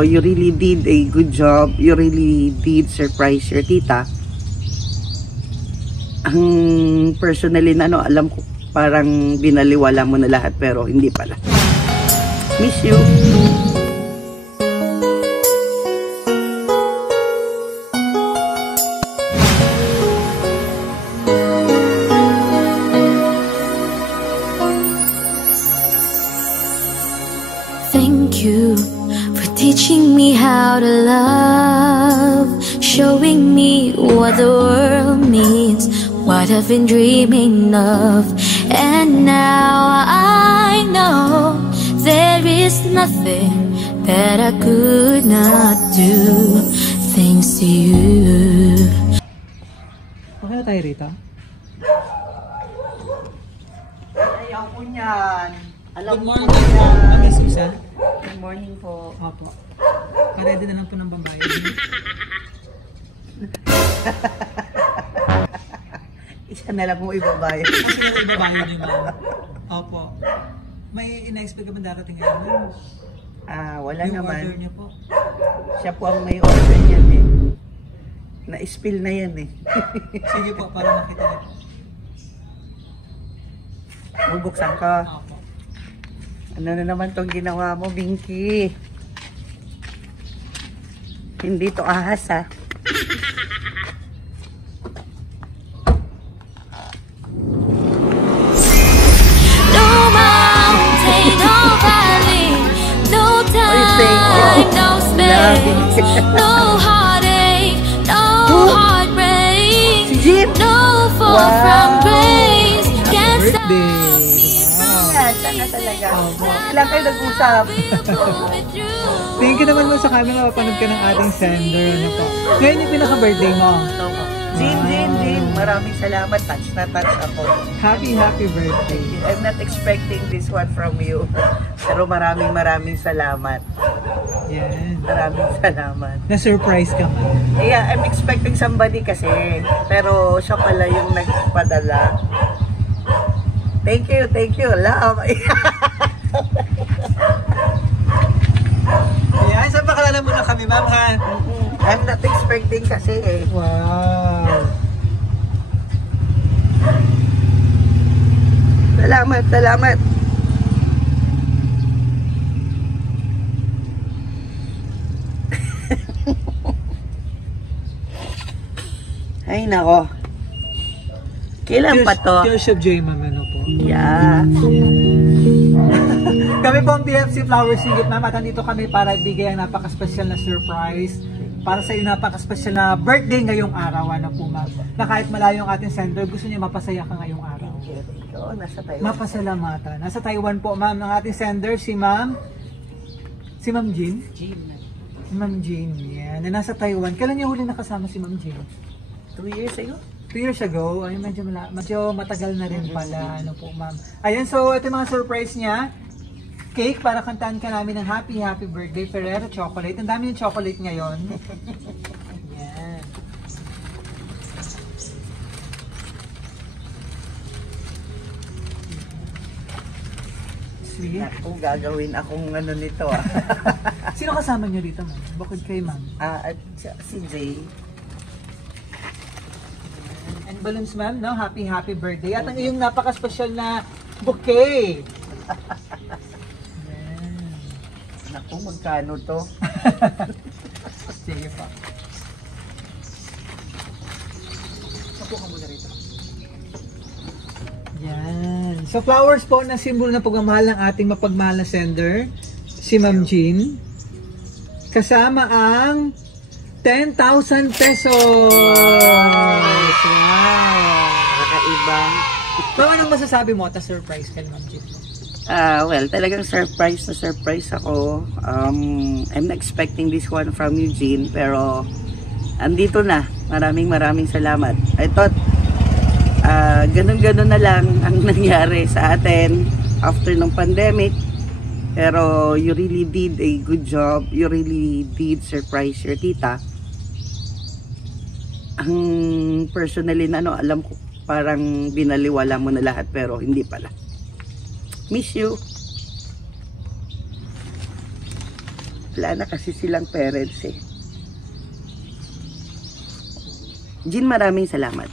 Pero you really did a good job. You really did surprise your tita. Ang personally na alam ko parang binaliwala mo na lahat pero hindi pala. Miss you. Thank you for teaching me how to love, showing me what the world means, what I've been dreaming of. And now I know there is nothing that I could not do thanks to you. Okay na tayo rito? Ayaw ko niyan. Alam Good ko morning po, yan. Miss Susan. Good morning po. Opo. Paredy na lang po ng babae. Isa na lang mo ibabayad. Kasi na ibabae niyo, ma'am. Opo. May ina-expect ka ba darating ngayon? Wala Yung naman. order niya po. Siya po ang may order niyan eh. Na-spill na yan eh. Sige po, para makita niyo po. Bubuksan ka. Opo. Ano na naman tong ginawa mo, Binky? Hindi to ahas ha. No mountain, no valley, no time, no space, no heartache, no heartbreak, Si Jim! no fall from grace can stop Birthday! me from Yan, sana talaga. Kailan kayo nag-usap? moving through. Thank you naman mo sa camera, mapapanood ka ng ating sender. Ano po? Ngayon yung pinaka-birthday mo. Jim, maraming salamat. Touch na touch ako. Happy birthday. I'm not expecting this one from you. Pero maraming salamat. Yan. Maraming salamat. Na-surprise ka man. Yeah, I'm expecting somebody kasi. Pero siya pala yung nagpadala. Thank you. Love. Yan, saan pakilala muna kami, ma'am, ha? I'm not expecting kasi eh. Wow. Salamat. Ay nako. Kailan pa to? Tears of Joy, ma'am, ano po? Yeah. Kami po ang BFC Flower Singit, ma'am, at nandito kami para ibigay ang napaka-special na surprise para sa iyo, napaka-special na birthday ngayong araw, ano po, ma'am. Na kahit malayo ang ating sender, gusto niya mapasaya ka ngayong araw. Oo, nasa Taiwan. Mapasalamatan. Nasa Taiwan po, ma'am, ng ating sender, si Ma'am Jean? Si Ma'am Jean, yan. Na nasa Taiwan. Kailan niya huli nakasama si Ma'am Jean? 2 years ago? 2 years ago. Ay, medyo matagal na rin pala. Ano po, ma'am. Ayan, so ito yung mga surprise niya. Cake para kantaan ka namin ng happy birthday, Ferrero chocolate. Ang dami ng chocolate ngayon. Yan. Sweet. Kung gagawin akong ano nito ah. Sino kasama niyo dito, ma'am? Bukod kay ma'am. At si Jay. And balloons, ma'am, no? Happy birthday. At ang iyong napaka-special na bouquet. Naku, magkano to? Sige pa. Upo ka muna rito. Yan. So flowers po na simbolo ng pagmamahal ng ating mapagmahal na sender, si Ma'am Jean. Kasama ang 10,000 pesos! Wow! Kakaibang. Ma'am, anong masasabi mo at surprise kay Ma'am Jean? Well, talagang surprise ako. I'm not expecting this one from Eugene, pero andito na. Maraming salamat. I thought ganun na lang ang nangyari sa atin after ng pandemic. Pero you really did a good job. You really did surprise your tita. Ang personally na alam ko parang binaliwala mo na lahat pero hindi pala. Miss you. wala na kasi silang parents eh. Jean, maraming salamat.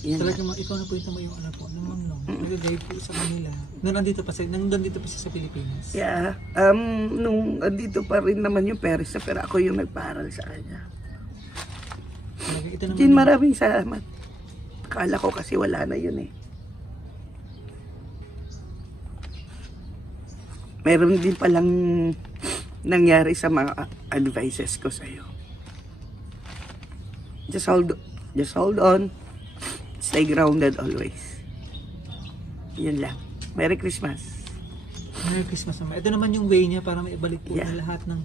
Yan Talaga na. ikaw na po yung tumayo ano po, ng Ma'am nag-guide po sa kanila. Nandito pa sa Pilipinas. Yeah, nung andito pa rin naman yung parents na, pero ako yung nagpaaral sa kanya. Talaga, ito naman Jean, maraming salamat. Akala ko kasi wala na yun eh. Meron din palang nangyari sa mga advices ko sa'yo. Just hold on. Stay grounded always. Yun lang. Merry Christmas. Merry Christmas naman. Ito naman yung way niya para maibalik po Yeah. ng lahat ng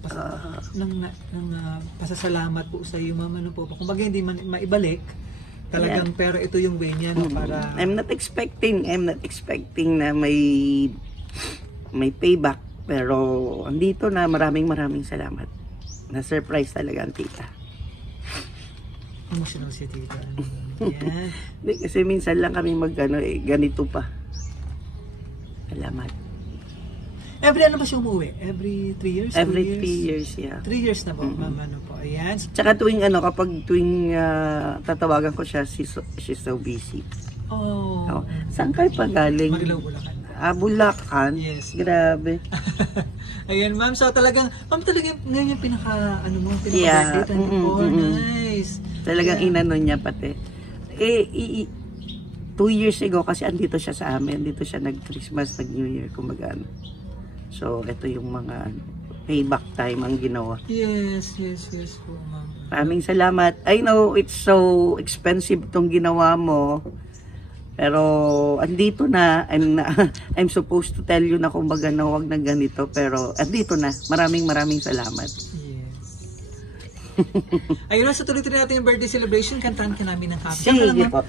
pasasalamat po sa iyo, Ma'am. Ano po? Kung bagay hindi man maibalik, talagang pero ito yung way niya no, para I'm not expecting na may payback, pero andito na, maraming salamat. Na-surprise talaga ang tita. emotional si Tita. Yan. Hindi, kasi minsan lang kami ganito pa. Salamat. Every ano ba siya umuwi? Every 3 years? Every 2 3 years, yeah. 3 years na po, Ma'am. Ano po? Ayan. Tsaka kapag tuwing tatawagan ko siya, she's so busy. Oh. Saan kayo pa galing? Marilao, Bulacan. Bulacan? Yes. Grabe. Ayan, Ma'am. So talagang ngayon yung Yeah. pinaka-date. Oh, nice. Talagang inano niya pati. 2 years ago kasi andito siya sa amin. Dito siya nag-Christmas, nag-New Year, kumbaga. So, ito yung mga payback time ang ginawa. Yes po, Ma'am. Maraming salamat. I know it's so expensive tong ginawa mo. Pero andito na. I'm supposed to tell you na kumbaga na huwag na ganito. Pero andito na. Maraming salamat. Ayun na, so tuloy-tuloy natin yung birthday celebration. Kantahan ka namin ng happy. Sige po.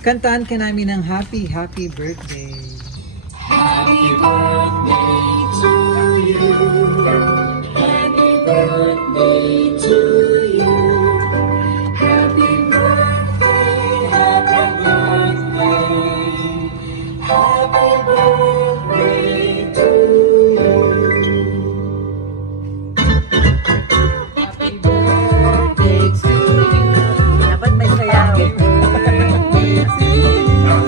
Kantahan ka namin ng happy birthday. Happy birthday to you. Happy birthday to you. Happy birthday, happy birthday. Happy birthday to you. Happy birthday to you. Dapat may sayaw. Happy birthday to you.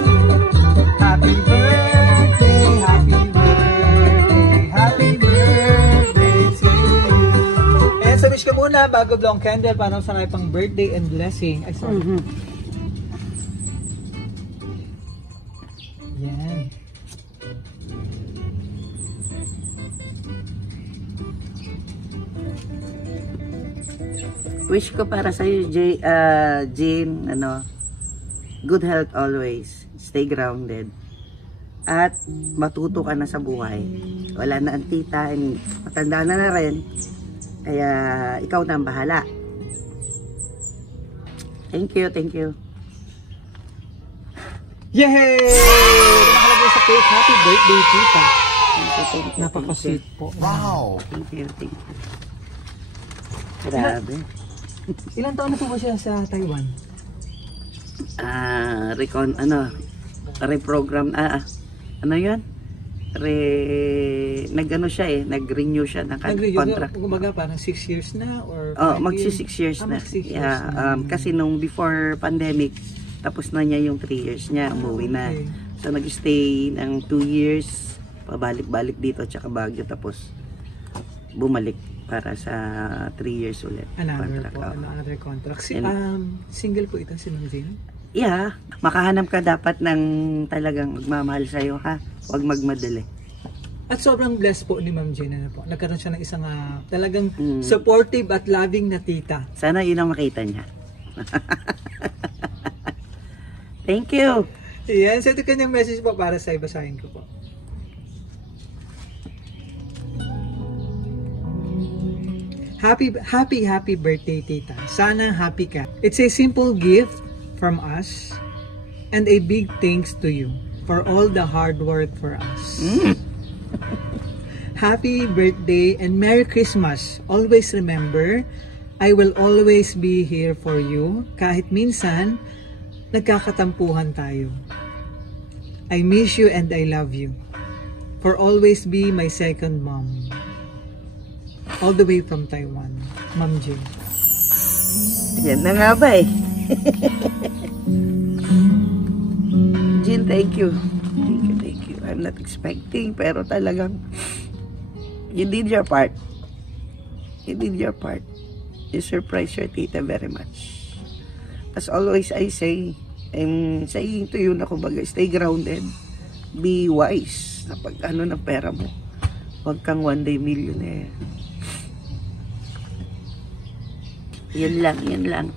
Happy birthday, happy birthday, happy birthday to you. And sa wish ka muna bago blow ang candle para sa pang birthday and blessing. Ay, sorry. Yan. Wish ko para sa iyo, Jean, good health always. Stay grounded. At matuto ka na sa buhay. Wala na ang tita, and matanda na rin. Kaya ikaw na ang bahala. Thank you. Yay! Nakalagay sa cake. Happy birthday, tita. Thank you. Napaka-sweet po. Wow! Thank you. Grabe. Ilang taon na po ba siya sa Taiwan? Reprogram, yun? Nag-renew siya ng contract. Kumbaga parang 6 years na or 5 Magsi years? 6 years na. Mag 6 years Yeah, na. kasi nung before pandemic, tapos na niya yung 3 years niya, umuwi na. Okay. So nag-stay ng 2 years, pabalik-balik dito tsaka Baguio, tapos bumalik para sa 3 years ulit. Another contract. Single po ito si Ma'am Jean? Yeah, makahanap ka dapat ng talagang magmamahal sa'yo, ha? Huwag magmadali. At sobrang blessed po ni Ma'am Jean. Nagkaroon siya ng isang talagang supportive at loving na tita. Sana yun ang makita niya. Thank you. Yan, so ito kanyang message po para sa ibasahin ko po. Happy birthday, tita. Sana happy ka. It's a simple gift from us and a big thanks to you for all the hard work for us. Happy birthday and Merry Christmas. Always remember, I will always be here for you kahit minsan nagkakatampuhan tayo. I miss you and I love you. For always be my second mom. All the way from Taiwan, Ma'am Jean. Yan na nga ba eh. Jean, thank you. Thank you. I'm not expecting, pero talagang you did your part. You did your part. You surprised your tita very much. As always I say, I'm saying to you na kumbaga, stay grounded. Be wise na pag ano ng pera mo. Huwag kang one day millionaire. Yan lang.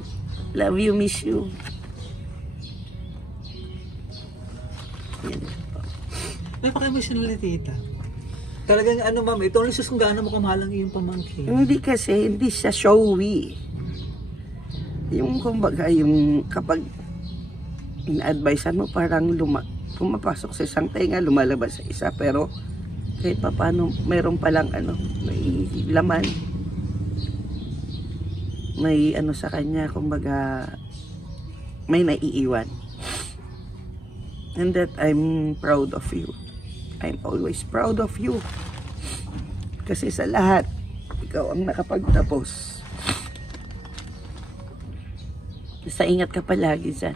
Love you, miss you. Yan po. Napaka-emotional ni tita. Talagang ano ma'am, ito ang kung gaano mo kamahal ang iyong pamangkin. Hindi kasi, hindi siya showy. Yung kumbaga, yung kapag ina-advisean mo, parang pumapasok sa isang tenga, lumalabas sa isa, pero kahit pa paano, mayroon palang may laman. May sa kanya, kumbaga, may naiiwan. And that I'm proud of you. I'm always proud of you. Kasi sa lahat, ikaw ang nakapagtapos. Basta ingat ka palagi dyan.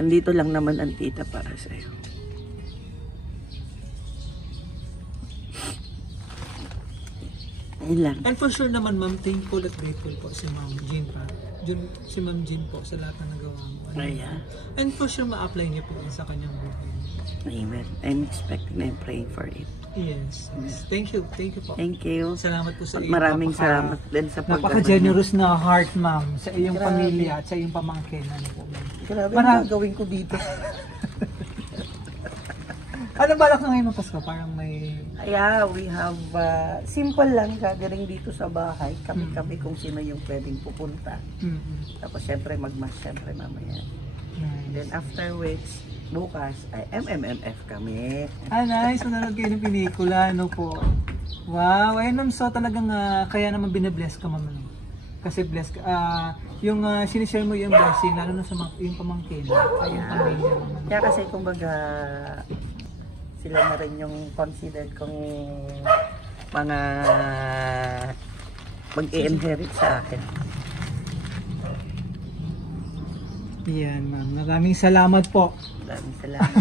Nandito lang naman ang tita para sa'yo. Yun lang. And for sure naman ma'am, thankful at grateful po si Ma'am Jean pa. Si Ma'am Jean po sa lahat na nagawa mo. Yeah. And for sure ma-apply niya po sa kanyang buhay. Amen. I'm expecting and praying for it. Yes. Thank you po. Thank you. Salamat po sa iyo. Maraming salamat din sa napaka-generous na heart, ma'am, sa iyong pamilya at sa iyong pamangkin. Ano po, ma'am? Grabe na gawin ko dito. Ano balak na ngayon ng Pasko? Parang may... Yeah, we have simple lang gathering dito sa bahay. Kami-kami kung sino yung pwedeng pupunta. Tapos syempre magmas, syempre mamaya. Then after which, bukas ay MMMF kami. Nice. Manonood kayo ng pelikula, ano po. Wow, ayun ma'am. So talagang kaya naman binabless ka, ma'am. Kasi bless ka. Yung sinishare mo yung blessing, lalo na sa yung pamangkin, sa yung pamilya. Kaya kasi kumbaga, sila na rin yung considered kong mga mag-i-inherit sa akin. Yan, ma'am. Maraming salamat po. Maraming salamat.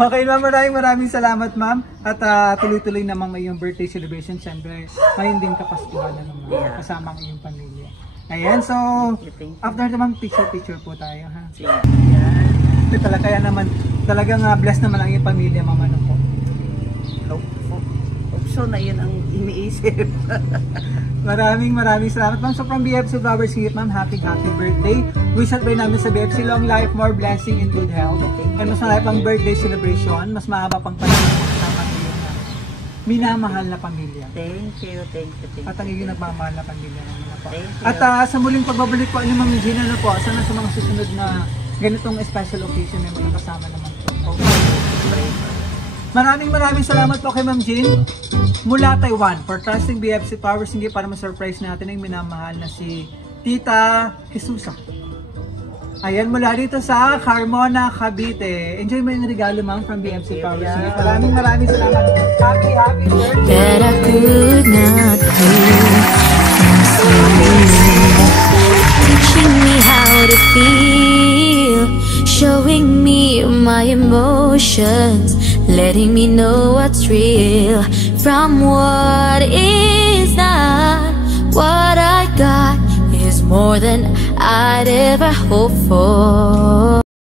Okay, ma'am. Maraming salamat, ma'am. At tuloy-tuloy naman ngayong birthday celebration. Siyempre, ngayon din kapaskuhan na naman. Yeah. Kasama ang iyong pamilya. Ayan, so, after naman, picture po tayo, ha? Sige. Ayan. Kaya naman, talagang blessed naman ang iyong pamilya, ma'am. Ano po? Hope so na yun ang iniisip. Maraming salamat, ma'am. So, from BFC Flowers Hit, ma'am, happy birthday. We celebrate namin sa BFC long life, more blessing and good health. And mas marami pang birthday celebration, mas mahaba pang panahon kasama iyong minamahal na pamilya. Thank you. At ang iyong nagmamahal na pamilya naman po. Thank you. At sa muling pagbabalik po ni Ma'am Jean, ano po, sana sa mga susunod na ganitong special occasion na mga kasama naman po. Maraming salamat po kay Ma'am Jean mula Taiwan for trusting BFC Power Singi para ma-surprise natin ang minamahal na si Tita Jesusa. Ayan, mula dito sa Carmona, Cavite. Enjoy mo yung regalo, ma'am, from BFC Power Singi. Maraming salamat. Happy birthday! That I could not do. Teaching me how to feel, showing me my emotions, letting me know what's real from what is not. What I got is more than I'd ever hoped for.